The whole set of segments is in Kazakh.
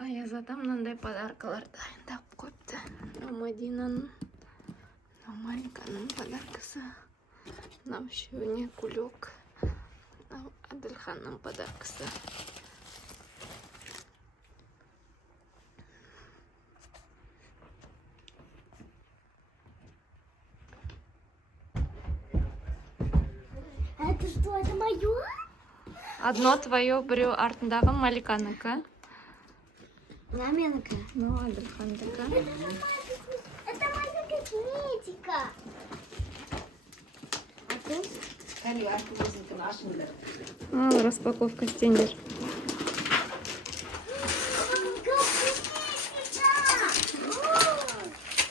Аязада мынандай подаркалар дайындап қойыпты. Мадинаның, Маликаның подаркасы. Мынау үшеуіне кулек. Мынау Адылханның подаркасы. Это что, это мое? Одно твое, біреу артындағы Маликаныкі. Маменка. Ну, Адылхандыкі. Это моя косметика. А тут? Распаковка стендер.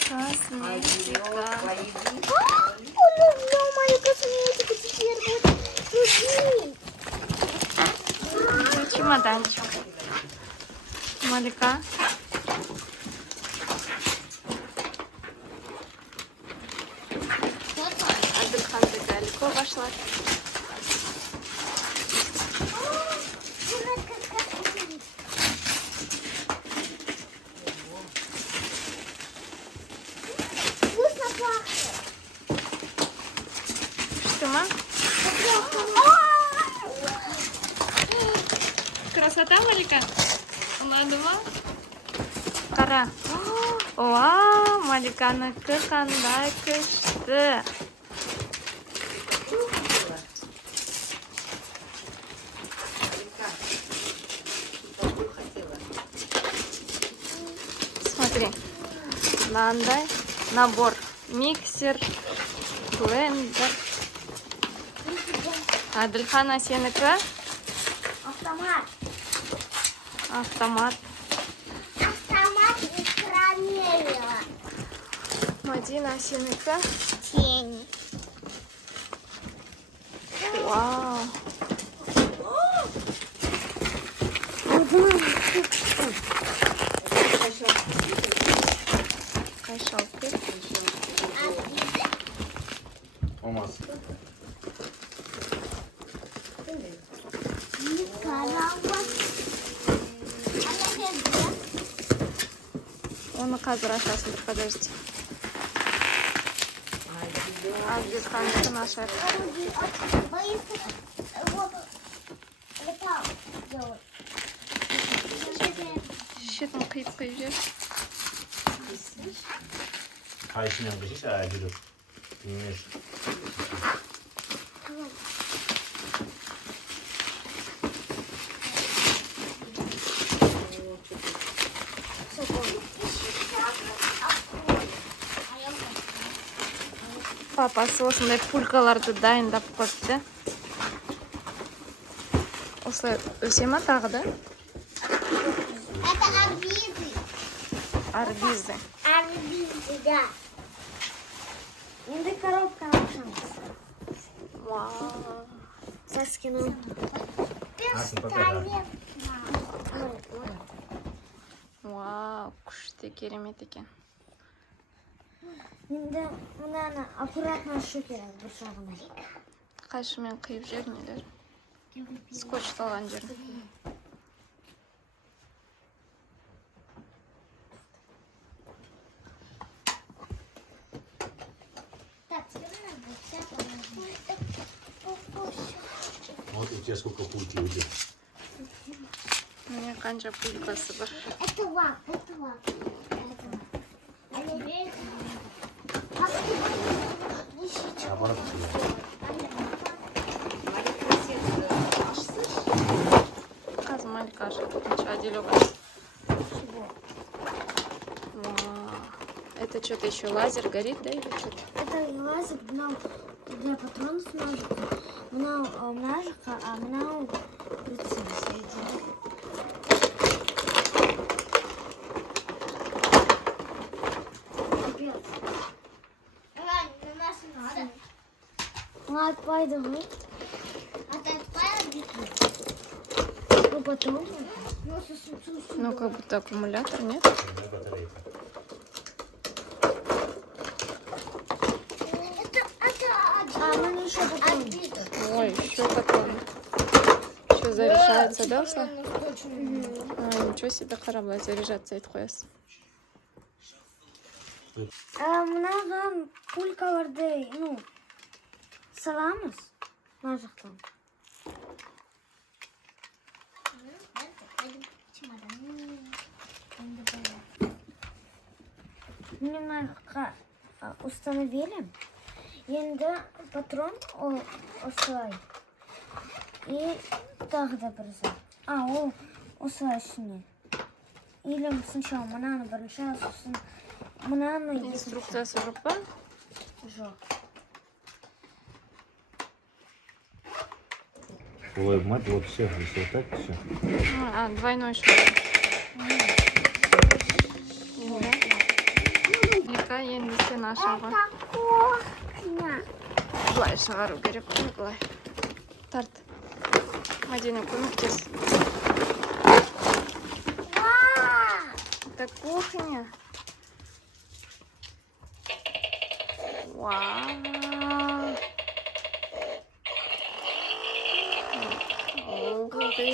Косметика. Мою косметику теперь будет другие. Чемоданчик. Малика. Адылханды далеко пошла. Вкусно пахнет. Что, ма? Красота, Малика? Ладно, Қара. Вау, Маликаныкі қандай күшті. Смотри, мынандай набор: миксер, блендер. Адылхан, сенікі Автомат. автомат. Автомат из карамеля. Мадина, сенікі Тени. вау. Кайшалки. Olmaz. Оны қазір ашасың, подожди. Адылхандыкін ашайық. Шетін қиып жер. Kayışından kışış ayırır. Bilmez. Папасы осындай пулькаларды дайындап қойыпты. Осылай өсе ма тағы да? Это арбизы. Арбизы. Арбизы, да. Енді коробка ашамыз. Вау. Саскиным. Асын папа. Вау, күшті, керемет екен. Енді мынаны аккуратно ашу керек бір жағына. Қайшымен қиып жібермеңдер. Скотч салған жерін. Так, теперь надо вся положить. Вот у тебя сколько пульки уйдет. Міне қанша пулькасы бар. Это лак, это лак. Наоборот. Қазір Малика ашады, қанша әдемі. Вау. Это что-то еще лазер горит, да, или что-то? Это лазер, мынау для патронов ножика. Мынау ножика, а мынау прицел. Отпайды вы. Ну потом. Ну, как будто аккумулятор, нет? Батарейка. А, ну еще потом. Ой, еще такое. Еще завершается, да, Сла? А, ничего Ничего себе, қара, былай заряжаться етіп қоясың. Мынадан пулькаларды, саламыз. Мына жақтан. Мына жаққа установили. Енді патрон осылай. И тағы да бір зат. Ол осылай ішіне. Или сначала мынаны бірінші, сосын мынаны Инструкциясы жоқ па? жоқ. Ой, мать, вот все, если вот так, все. Двойной шов. Лика енді сен ашуға. Былай шығару керек қой, былай. Тарт. Мадина, көмектес. Это кухня. Вау. Ух ты.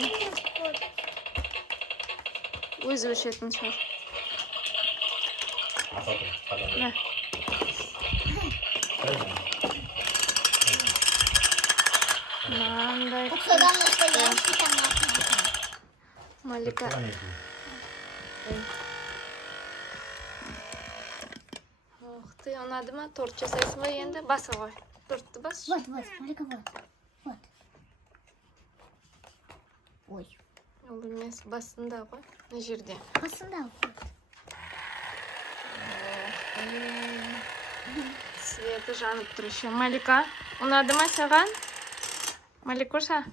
Өзі өшетін шығар. Да. Мынандай. Малика. Ух ты, ұнады ма? Торт жасайсың ба енді? Баса ғой. Тортты бас. Вот, Малика, вот. Ой. Ол емес, басында ғой. Мына жерде. Басында. Светі жанып тұр еще. Малика, ұнады ма саған? Маликуша?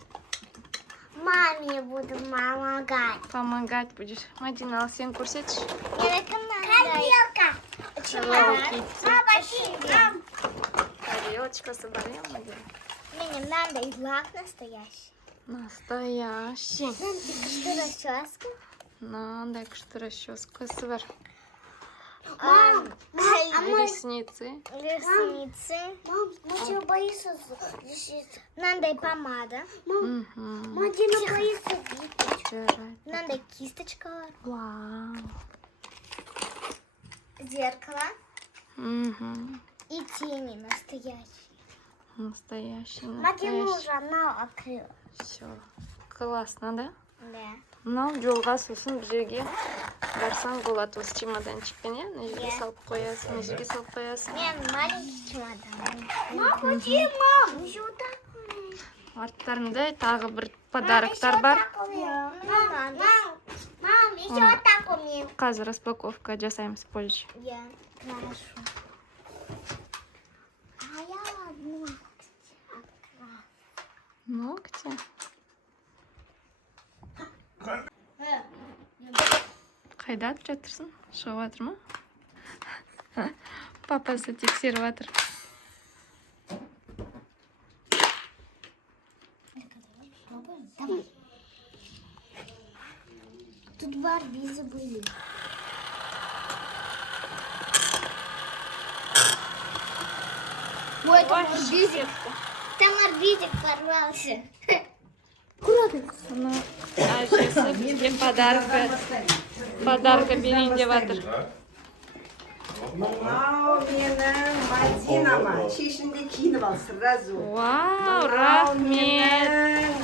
Маме буду помогать. Помогать будешь. Мадина, ал сен көрсетші. Тарелка. Тарелочкасы бар, я, Мадина? Мне надо и лак настоящий. Настоящий. Что расческа? Мынандай күшті расческасы бар. Ресницы. Ресницы. Мам, Мадина боится ресниц. Надо и помада. Мгм. Мадина боится кисточка. Надо кисточка. Вау. Зеркало. Мгм. И тени настоящие. Настоящий, Мадина настоящий. уже она открыла. Все. Классно, да? Да. Мынау жолға сосын бір жерге барсаң болады осы чемоданчикпен, иә? Мына жерге Иә. салып қоясың, мына жерге салып қоясың. Мен маленький чемодан. Мам, где мам? Еще вот так. Арттарында тағы бір подароктар бар. Мам, еще вот так умею. Қазір распаковка жасаймыз позже. Я крашу. А я одну. Ногти. Қайда атып жатырсың? Шығып жатыр ма? Папасы тексеріп жатыр. Давай. Тут барбизы были. Ой, там барбизик. Там барбизик порвался. Бұны әжесі бізге подарка берейін деп жатыр. Мынау менің Мадинама. Шешімде киініп ал сразу. Вау, рахмет.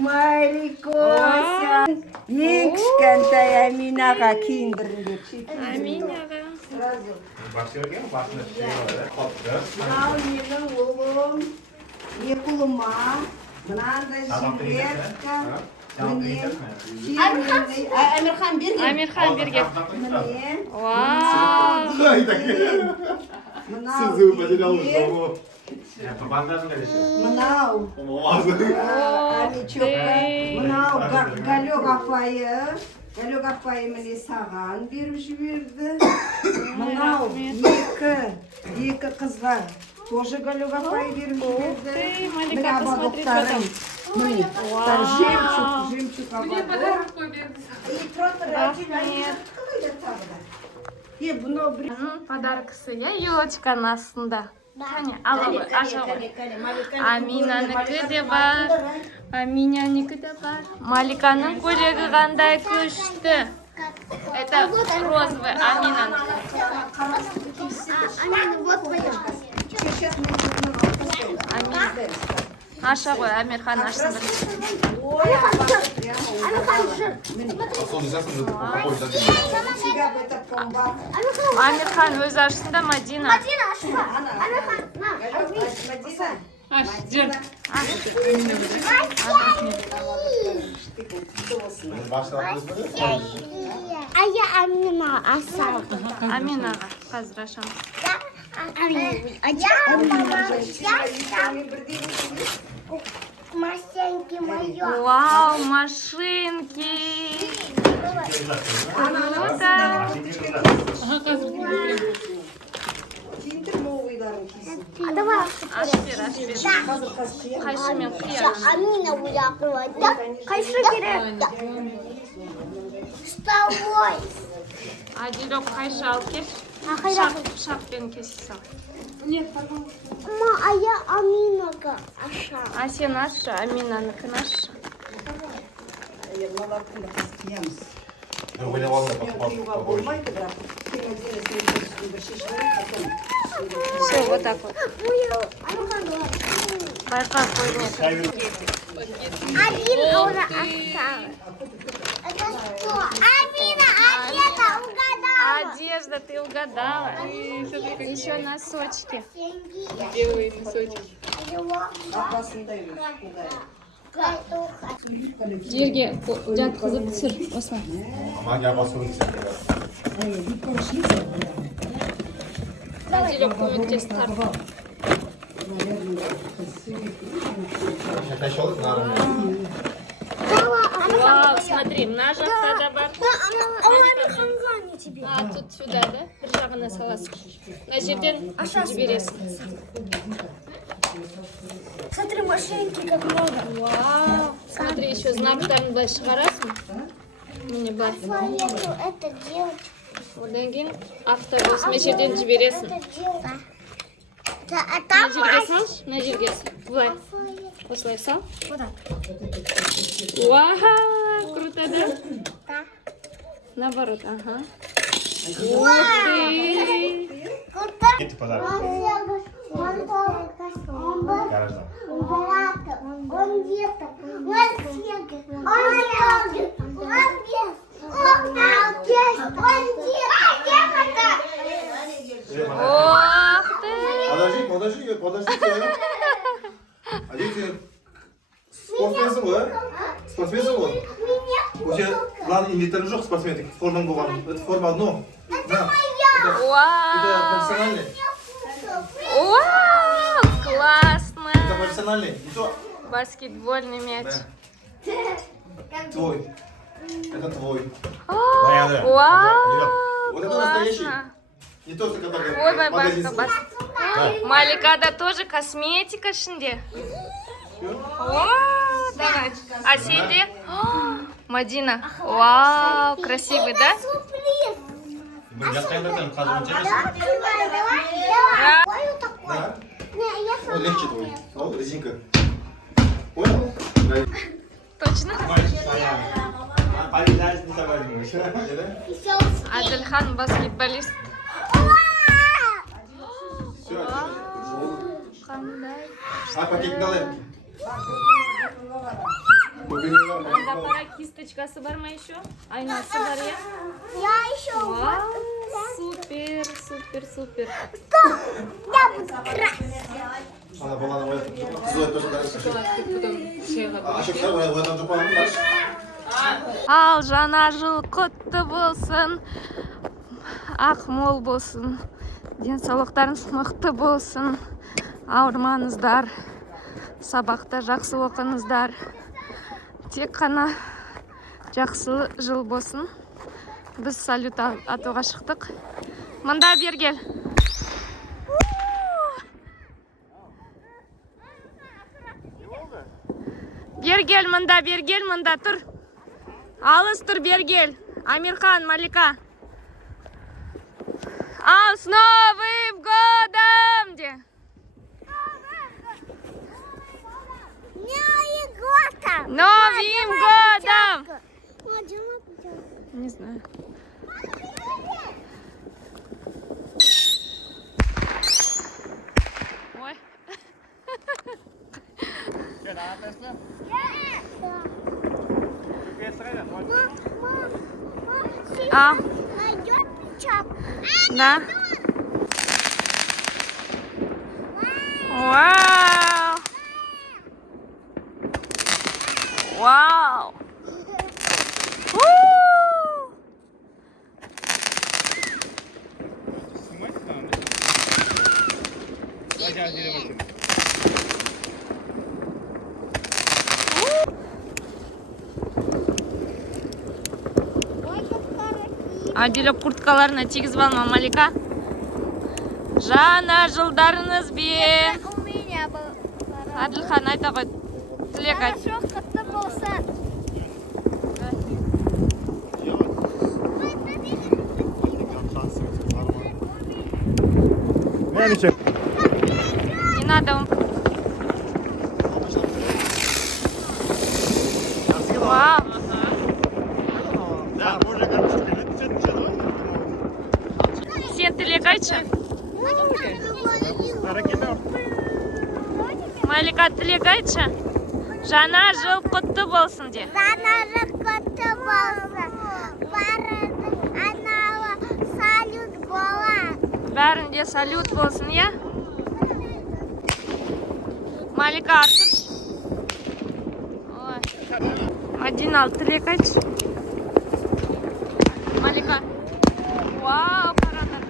Маликося. Ең кішкентай Аминаға киіндіріңдер. Аминаға. Сразу. Бақсырген, басына түсіріп қапты. Мынау менің ұлым. Екі ұлыма. Мынандай жилетка. Міне. Амирхан берген. Амирхан берген. Міне. Вау. Мынау берген. Бандажын қайдеші? Мынау. Мынау Галек апайы міне саған беріп жіберді. Мынау екі қызға тоже Галек апайы беріп жіберді. Малика, посмотри, что там. Міне, жемчуг ободок. Бұның подаркасы, я елочканың астында. Қане, ала ғой, аша ғой. Аминанікі де бар. Аминянікі де бар. Маликаның көйлегі қандай күшті. Это розовый Аминанікі. Амина, вот моя. Амина. Аша ғой, Амирхан ашсын бір. Тебя в это комбат. Амирхан өзі ашсын да, Мадина. Мадина, ашпа. Амирхан, на. Мадина. Аш, жүр. А я Амина асал. Аминаға қазір ашамыз. Машинки моё. Вау, машинки. Круто. Киндер новыйларын кисін. Давай. Аш бер, аш бер. Қазір қияр. Қайшымен қияр. Амина будет открывать, да? Кайшы керек? С тобой. Адилек қайшы ал кеш. Шақпен кесе сал. Ма, а я Аминаға аша. А сен ашшы, Аминанікін ашшы. Ермалардың да қыз қиямыз. Попал. Болмайды, бірақ кең әдемі сөйлесін бір шешімін потом. Все, вот так вот. Байқа қоймет. Один уже осталось. Это что? Амина, одежда угадала. Одежда, ты угадала. Еще носочки. Белые Апасындай өз, угай. Жерге жатқызып түсір, осылай. Адилек көмектес тарт. Вау, смотри, мына жақта да бар. А, тут сюда, да? Бір жағына саласың. Мына жерден жібересің. Смотри, машинки как много. Вау, смотри, еще знактарын былай шығарасың. Міне былай. Советую это делать. Одан кейін автобус мына жерден жібересің. Это делать. Мына жерге салшы, мына жерге сал. Былай, осылай сал. Вау, круто, да? Да. Наоборот, ага. Ух ты! Иди подарок. Гараждан. Ох ты! Подожди. А дети спортсменсің ғой, а? Спортсменсің ғой? У тебя главный инвентарь жоқ спортсмен, формаң болған. Это форма одно. Это Вау! профессиональный. Вау! Это Классно! профессиональный. Не то. Баскетбольный мяч. Да. Твой. Это твой. Вау! Вот это настоящий. Классно! Не то, что который Ой, бай, магазин. баска. Маликада тоже косметика ішінде. О, давай. А сенде? Мадина. Вау, красивый, да? Бір жатқан берден қазір өтемесің. Да. Вот легче твой. Вот резинка. Понял? Да. Точно? Полезайся, не забывай. Адильхан баскетболист. Все, Қандай? а пакет далай. Анда пара кисточкасы бар ма еще? Айнасы бар, я? Я еще Вау, супер, супер, супер. я буду красить. Ана баланы оятып, қызу тоже дальше. Ашық сай, оятып жопағын дальше. Ал жаңа жыл құтты болсын, ақ мол болсын, денсаулықтарыңыз мықты болсын, ауырмаңыздар, сабақта жақсы оқыңыздар, тек қана жақсы жыл болсын. Біз салют атуға шықтық. Мында бергел. Бергел, мында тұр. Алыс тұр, бергел. Амирхан, Малика. А с Новым годом! Де? Новым годом! Не знаю. Ой. А, да. Вау! Вау! У! Адиля курткаларына тигізіп алма, Малика. Жаңа жылдарыңызбен. У меня был. Адилхан айта ғой, тілек айт. Хорошо, құтты болсын. Мамичек. Не надо. Вау. Сен тілек айтшы. Малика тілек айтшы. Жаңа жыл құтты болсын де. Жаңа жыл құтты болсын. Анау салют болады. Бәрінде салют болсын, я? Малика артып. Один ал тілек айтшы. Малика. Вау, қараңдар.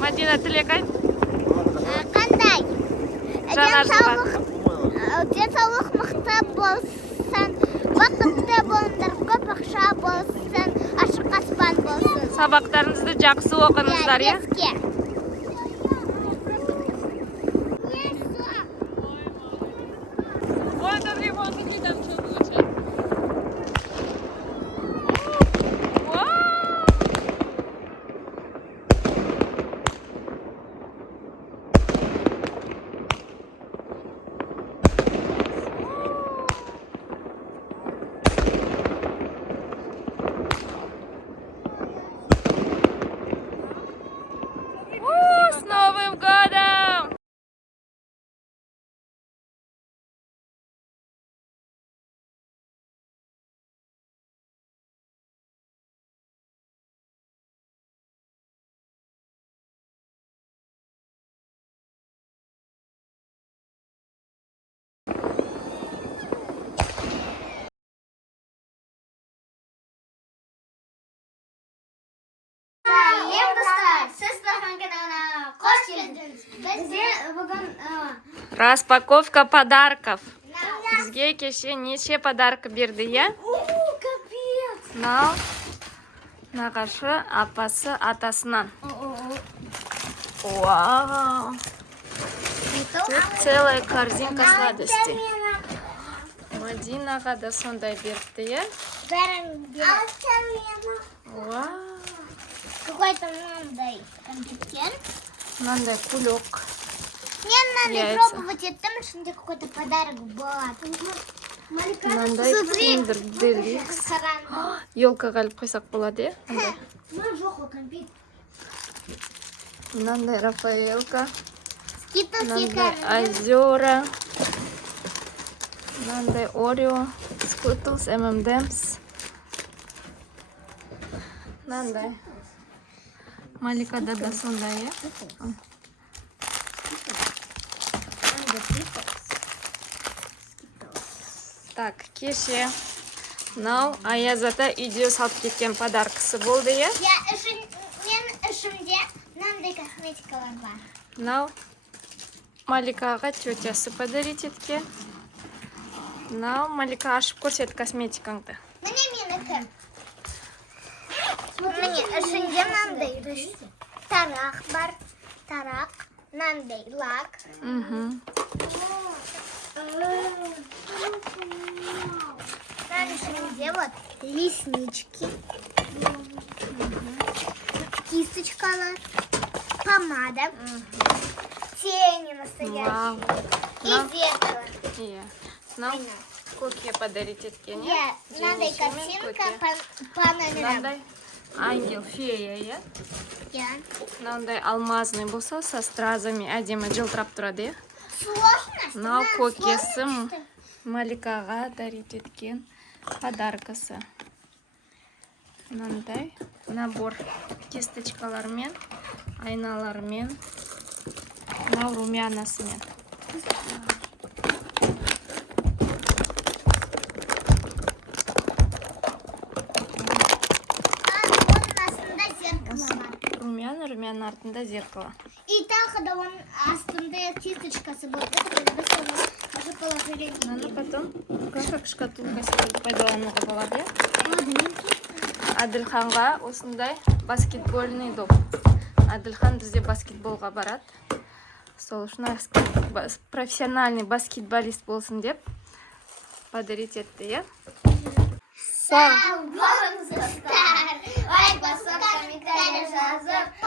Мадина, тілек айт. Қандай? Жаңа жылға. Денсаулық мықты болсын. Бақытты болыңдар, көп ақша болсын, ашық аспан болсын. Сабақтарыңызды жақсы оқыңыздар, я? С Новым годом! Сәлем достар, сіз Нұрхан каналына қош келдіңіз. Бізде бүгін Распаковка подарков. Бізге кеше неше подарка берді, я? капец. Мынау нағашы апасы атасынан. Вау! Тут целая корзинка сладостей. Мадинаға да сондай берді, я? Бәрін береді. Вау! Какой-то мандай конфеттер. Мынандай кулек. Мне надо Яйца. пробовать, там что какой-то подарок был. Мынандай киндер деликс. Елкаға іліп қойсақ болады, е? Мындай. Мынандай Рафаэлка. Мынандай Озера. Мынандай Орео. Скутлс, M&M's. Мынандай. Маликада да сондай, е? Так, кеше мынау Аязата үйде салып кеткен подаркасы болды, е? Мен ішімде мынандай косметикалар бар. Мынау Маликаға тетясы подарить еткен. Мынау Малика ашып көрсет косметикаңды. Міне менікі. Міне ішінде мынандай тарақ бар. Тарақ, мынандай лак. Где вот реснички, кисточкалар, помада, тени настоящие Вау. и зеркало. Иә. Мынау көке подарить еткен, иә? Я мынандай Жеңешемен картинка көке. по номерам. Мынандай ангел, фея, иә? Я. Мынандай алмазный болса, со стразами әдемі жылтырап тұрады, иә? Сложно? Мынау көкесі Маликаға дарить еткен подаркасы. Мынандай набор кисточкалармен, айналармен, мынау румянасымен. Onun aslında zerkало var. Румяна артында зеркало. И так, да, он aslında кисточкасы будет. Это мы уже положили. Аны потом как шкатулка секілді пайдалануға болады, иә? Адылханға осындай баскетбольный доп. Адылхан бізде баскетболға барады. Сол үшін профессиональный баскетболист болсын деп подарить етті, иә? Сау болыңыздар. Лайк басып, комментарий жазып,